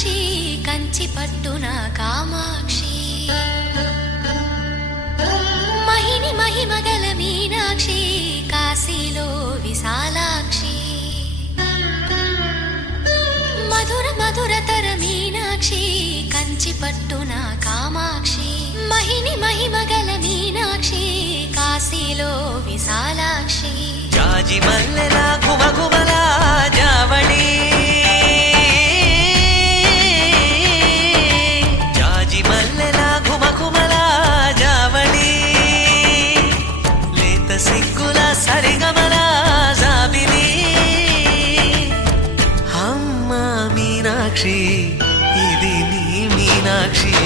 మీనాక్షి కంచి పట్టున కామాక్షి మహిని మహిమగల మీనాక్షి కాశీలో విశాలాక్షి మధుర మధురతర మీనాక్షి కంచి పట్టున కామాక్షి మహిని మహిమగల మీనాక్షి కాశీలో విశాలాక్షి జాజి మల్లెలా గుమగుమలా జావళి జాజి మల్లెలా గుమగుమలా జావళి లేత సిగ్గుల సరిగమల జాబిలి అమ్మ మీనాక్షి ఇది నీ మీనాక్షి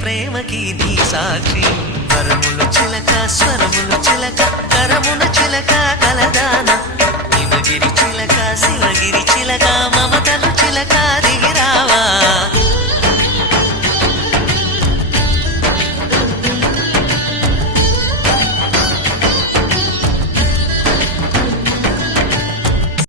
ప్రేమకి నీ సాక్షి వరములు చిలక స్వరములు చిలక కరమున చిలక